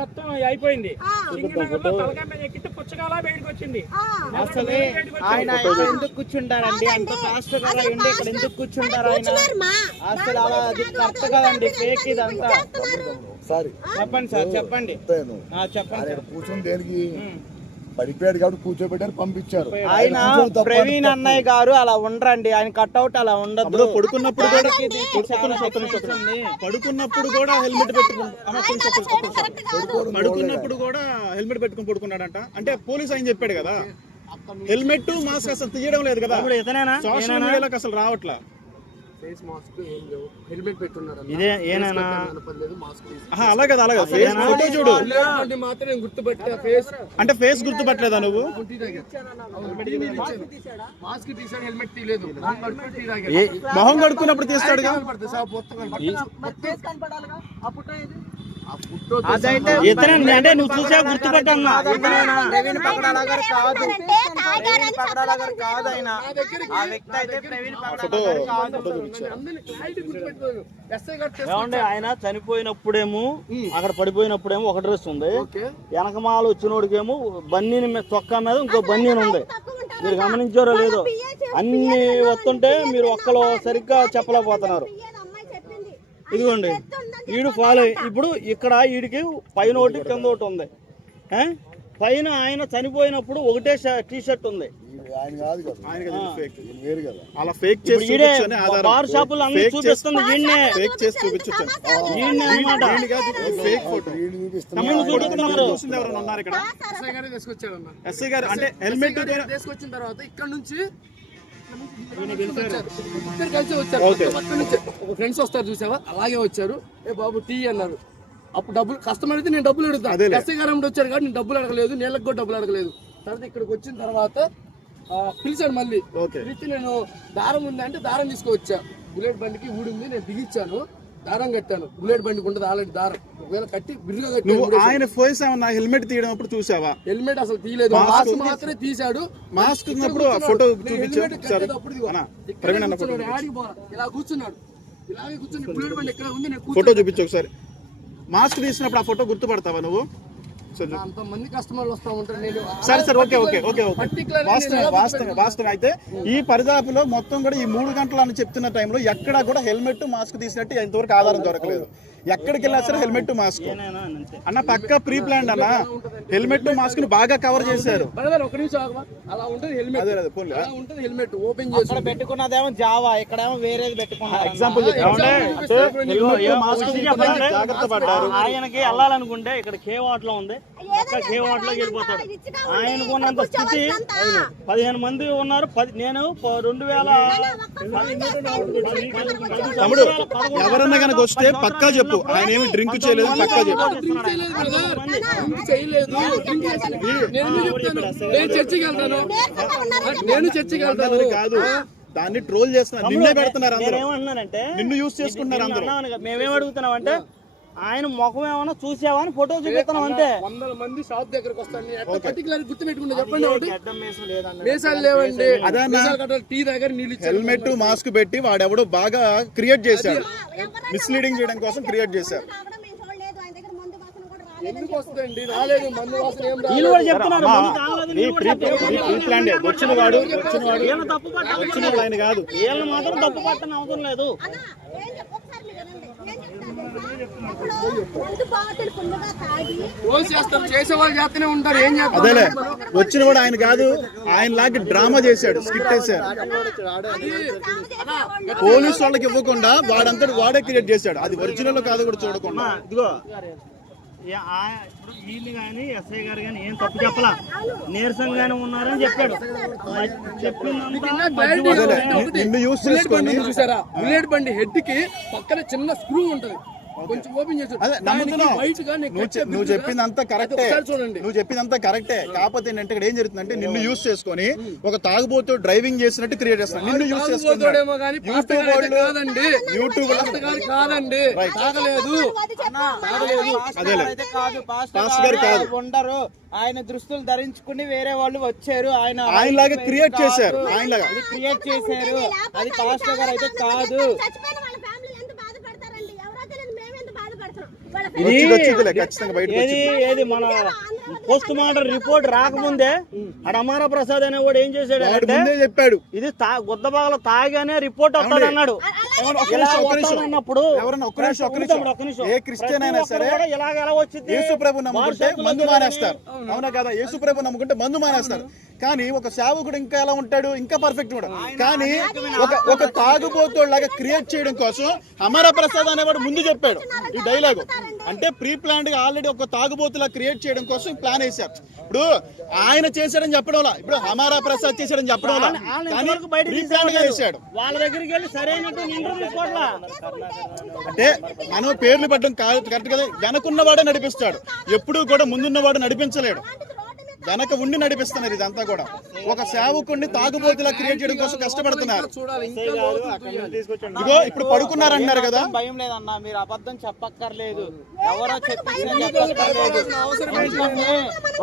మొత్తం అయిపోయింది. పుచ్చకాల బయటకు వచ్చింది. అసలు ఆయన ఎందుకు కూర్చుంటారండి? అంత ఫాస్ట్ గా ఉండి ఇక్కడ ఎందుకు కూర్చుంటారు ఆయన? అసలు అలా అది కరెక్ట్ కదండి, ఫేక్ ఇదంతా. చెప్పండి సార్, చెప్పండి చెప్పండి. కూర్చొని దేనికి పడిపోయాడు కాబట్టి కూర్చోబెట్టారు, పంపించారు. ఆయన ప్రవీణ్ అన్నయ్య గారు అలా ఉండరండి, ఆయన కట్అవుట్ అలా ఉండదు. పడుకున్నప్పుడు కూడా హెల్మెట్ పెట్టుకుని పడుకున్నాడంట. అంటే పోలీస్ ఆయన చెప్పాడు కదా, హెల్మెట్ మాస్క్ అసలు తీయడం లేదు కదా, సోషల్ మీడియాలోకి అసలు రావట్లా. అలా కదా, అలాగే ఫోటో చూడు. అంటే ఫేస్ గుర్తుపట్టలేదా నువ్వు? మొహం కడుక్కున్నప్పుడు తీస్తాడు. అంటే నువ్వు చూసా గుర్తుపట్టన్నా? ప్రవీణ్ పగడాల గారు కాదు, కాదు ఆయన. ఆ వ్యక్తి అయితే ప్రవీణ్ పగడాల కాదు. ఏమంటే ఆయన చనిపోయినప్పుడేమో అక్కడ పడిపోయినప్పుడేమో ఒక డ్రెస్ ఉంది, వెనకమాల వచ్చినోడికేమో బన్నీని చొక్కా మీద ఇంకో బన్నీని ఉంది. మీరు గమనించారో లేదో? అన్ని వస్తుంటే మీరు ఒక్కలో సరిగ్గా చెప్పలేకపోతున్నారు. ఇదిగోండి, ఈడు ఫాలో. ఇప్పుడు ఇక్కడ ఈడికి పైన ఒకటి కింద ఒకటి ఉంది. పైన ఆయన చనిపోయినప్పుడు ఒకటే టీ షర్ట్ ఉంది. బార్ షాపులు అన్ని చూపిస్తుంది ఈయన్నే అన్నమాట. ఎస్ఐ గారు అంటే హెల్మెట్ తీసుకొచ్చిన తర్వాత ఇక్కడ నుంచి ఇద్దరు కలిసి వచ్చారు. ఫ్రెండ్స్ వస్తారు చూసావా, అలాగే వచ్చారు. ఏ బాబు టీ అన్నారు. అప్పుడు డబ్బులు కస్టమర్ అయితే నేను డబ్బులు అడుగుతాను. ఎస్ఐ గారు వచ్చారు కాబట్టి నేను డబ్బులు అడగలేదు, నీళ్ళకి కూడా డబ్బులు అడగలేదు. తర్వాత ఇక్కడికి వచ్చిన తర్వాత పిలిచాడు. మళ్ళీ పిలిచి నేను దారం ఉంది అంటే దారం తీసుకువచ్చా. బుల్లెట్ బండికి ఊడింది, నేను దిగిచ్చాను, దారం కట్టాను. బుల్లెట్ బండికి ఉంటుంది ఆల్రెడీ దారం, ఒకవేళ కట్టి బిర్రుగా కట్టాను. ఆయన ఫోర్స్ ఏమన్నా హెల్మెట్ తీయడం అప్పుడు చూసావా? హెల్మెట్ అసలు తీయలేదు, మాస్క్ మాత్రమే తీసాడు. మాస్క్ ఫోటో ఇలా కూర్చున్నాడు, ఇలాగే కూర్చుని బుల్లెట్ బండి ఎక్కడ ఉంది ఫోటో చూపించు ఒకసారి. మాస్క్ తీసినప్పుడు ఆ ఫోటో గుర్తుపడతావా నువ్వు? అంతమంది కస్టమర్లు వస్తా ఉంటారు. నేను సరే సార్, ఓకే ఓకే ఓకే వాస్తవం. అయితే ఈ పరిదాపులో మొత్తం కూడా ఈ 3 గంటలు అని చెప్తున్న టైంలో ఎక్కడా కూడా హెల్మెట్ మాస్క్ తీసినట్టు ఇంతవరకు ఆధారం దొరకలేదు. ఎక్కడికి వెళ్ళా సరే హెల్మెట్ మాస్క్ అన్న పక్కా ప్రీ ప్లాన్ అన్న. హెల్మెట్ మాస్క్ ని బాగా కవర్ చేశారు. హెల్మెట్ ఓపెన్ చేసి పెట్టుకున్నదేమో జావా, ఇక్కడేమో వేరేది పెట్టుకున్నారు. ఎగ్జాంపుల్ జాగ్రత్త పడ్డారు. ఆయనకి వెళ్ళాలనుకుంటే ఇక్కడ కేవాట్ లో ఉంది, కేవాట్ లోకి వెళ్ళిపోతాడు. ఆయనకున్నంత స్థితి 15 మంది ఉన్నారు. నేను 2000 తమ్ముడు ఎవరన్నా కనుక వస్తే పక్కా చెప్పు, ఆయన ఏమి డ్రింక్ చేయలేదు, పక్కా చెప్పు. నేను చర్చికి వెళ్తాను కాదు, దాన్ని ట్రోల్ చేస్తున్నారు, నిన్నే పెడుతున్నారు అందరూ. నిన్ను యూజ్ చేసుకుంటున్నారు అందరూ. మేమేం అడుగుతున్నాం అంటే ఆయన ముఖం ఏమన్నా చూసావా అని ఫోటో చూపిస్తున్నాం అంతే. 100 మంది షాప్ దగ్గరకు వస్తాను, పర్టికులర్ గుర్తు పెట్టుకుంటే చెప్పండి. మీసాలు లేవండి, టీ దగ్గర నీళ్ళు. హెల్మెట్ మాస్క్ పెట్టి వాడెవడో బాగా క్రియేట్ చేశాడు, మిస్లీడింగ్ చేయడం కోసం క్రియేట్ చేశారు. వచ్చిన వాడు ఆయన కాదు, వీళ్ళు మాత్రం తప్పు పట్టని అవసరం లేదు. అదేలే, వచ్చిన కూడా ఆయన కాదు, ఆయన లాంటి డ్రామా చేశాడు, స్కిట్ చేశాడు. పోలీసు వాళ్ళకి ఇవ్వకుండా వాడంతటి వాడే క్రియేట్ చేశాడు, అది ఒరిజినల్ కాదు కూడా చూడకుండా. ఇదిగో ఇప్పుడు వీళ్ళు కానీ ఎస్ఐ గారు కానీ ఏం తప్పు చెప్పలా, నీరసంగానే ఉన్నారని చెప్పాడు. నిన్ను యూస్ చేసుకొని చూసారా, బుల్లెట్ బండి హెడ్ కి పక్కన చిన్న స్క్రూ ఉంటది, కొంచెం ఓపెన్ చేసి నువ్వు చెప్పిందంతా కరెక్టే, నువ్వు చెప్పిందంతా కరెక్టే. కాకపోతే ఏంటంటే ఇక్కడ ఏం జరుగుతుందంటే నిన్ను యూస్ చేసుకొని ఒక తాగుబోతూ డ్రైవింగ్ చేసినట్టు క్రియేట్ చేస్తాను. నిన్ను యూస్ చేసుకుంటాడు యూట్యూబ్ ఉండరు. ఆయన దుస్తులు ధరించుకుని వేరే వాళ్ళు వచ్చారు, ఆయన లాగా క్రియేట్ చేశారు, ఆయన లాగా క్రియేట్ చేశారు. అది పాస్టర్ గారు అయితే కాదు. వచ్చిందిలే ఖచ్చితంగా బయటకు ఏది ఏది మన పోస్ట్ మార్టం రిపోర్ట్ రాకముందే ఆడ అమర ప్రసాద్ అనేవాడు ఏం చేశాడు వాడు అంటే ముందే చెప్పాడు. ఇది గుద్దబాగలో తాగానే రిపోర్ట్ వస్తాడు అన్నాడు. ఏమన్నా ఒక్క ఇలా నిమిషం, ఒక్క వస్తాడు నిమిషం. అన్నప్పుడు ఎవరన్నా ఒక్క నిమిషం, ఒక్క ఒక్క నిమిషం. ఏ క్రిస్టియన్ అయినా ప్రతి సరే ఒక్కరు కూడా ఇలాగ ఎలా వచ్చింది? యేసు ప్రభు నమ్ముకుంటే వాట్సాప్లో మందు తెలియని- మానేస్తారు. అవునా కదా? యేసు ప్రభు నమ్ముకుంటే మందు మానేస్తారు. కానీ ఒక సేవకుడు ఇంకా ఎలా ఉంటాడు? ఇంకా పర్ఫెక్ట్ కూడా. కానీ ఒక తాగుబోతులాగా క్రియేట్ చేయడం కోసం అమర ప్రసాద్ అనేవాడు ముందు చెప్పాడు ఈ డైలాగు. అంటే ప్రీ ప్లాన్డ్ గా ఆల్రెడీ ఒక తాగుబోతులా క్రియేట్ చేయడం కోసం ప్లాన్ వేశారు. ఇప్పుడు ఆయన చేశాడని చెప్పడం వల్ల, ఇప్పుడు అమర ప్రసాద్ చేశాడని చెప్పడం వల్ల, వాళ్ళని కానీ ఇంతవరకు బయట ప్రీ ప్లాన్డ్ గా వేశాడు. వాళ్ళ దగ్గరికి వెళ్ళి సరైనటువంటి ఇంటర్వ్యూ తీసుకోవట్లా. అంటే మనం పేర్లు పెట్టడం కరెక్ట్ కదా. వెనకున్నవాడే నడిపిస్తాడు, ఎప్పుడూ కూడా ముందున్నవాడు నడిపించలేడు. వెనక ఉండి నడిపిస్తున్నారు. ఇదంతా కూడా ఒక సేవకుడిని తాగుబోతులా క్రియేట్ చేయడం కోసం కష్టపడుతున్నారు. చూడాలి ఇంకా లోతులు తీయాలి. ఇదిగో ఇప్పుడు పడుకున్నారన్నారు కదా, భయం లేదన్నా, మీరు అబద్ధం చెప్పక్కర్లేదు, ఎవరో చెప్పించినా చెప్పక్కర్లేదు. ఎందుకంటే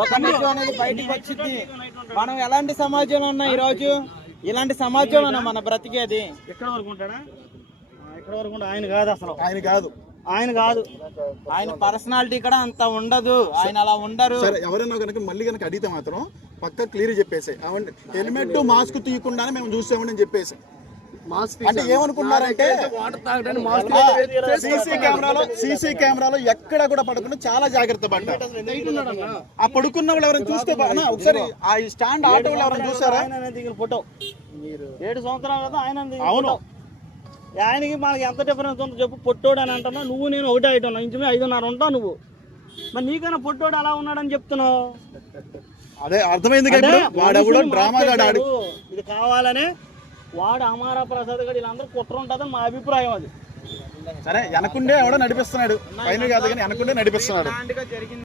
ఒక నిజం అనేది బయటికి వచ్చింది. మనం ఎలాంటి సమాజంలో ఉన్నాం ఈ రోజు? ఇలాంటి సమాజంలో ఉన్నాం మన బ్రతికేది. ఎక్కడ వరకు ఉంటాడా? ఎక్కడ వరకు ఉంటాడు? ఆయన కాదు అసలు, ఆయన కాదు. ఆయన కాదు. ఆయన పర్సనాలిటీ కూడా అంత ఉండదు, ఆయన అలా ఉండరు. సరే, ఎవరైనా కనుక మళ్ళీ కనుక అడిగితే మాత్రం పక్క క్లియర్ చెప్పేసి, హెల్మెట్ మాస్క్ తీయకుండానే మేము చూసామని చెప్పేసి. మాస్క్ అంటే ఏమనుకున్నారంటే వాటర్ తాగడానికి మాస్క్ సీసీ కెమెరాలో ఎక్కడ కూడా పడకుండా చాలా జాగ్రత్త పడ్డారు. ఆ పడుకున్న వాళ్ళు ఎవరైనా చూస్తే ఒకసారి ఆ స్టాండ్ ఆటో వాళ్ళు ఎవరైనా చూసారా? ఆయన దిగిన ఫోటో 7 సంవత్సరాలు కదా ఆయన దిగిన అవును. ఫోటో. ఆయనకి మనకి ఎంత డిఫరెన్స్ ఉందో చెప్పు. పొట్టోడు అని అంటున్నా, నువ్వు నేను ఒకటే ఐటమ్, ఇంచుమే 5.5 ఉంటావు నువ్వు. మరి నీకైనా పొట్టోడు అలా ఉన్నాడని చెప్తున్నావు. అదే అర్థమైంది కదా. వాడెవడో డ్రామాగా ఆడి ఇది కావాలనే వాడు అమర ప్రసాద్ గారు వీళ్ళందరూ కుట్ర ఉంటుందని మా అభిప్రాయం. అది సరే, వెనకుండే ఎవడో నడిపిస్తున్నాడు, పైన కాదు కానీ వెనకుండే నడిపిస్తున్నాడు. ఇలాంటిగా జరిగింది.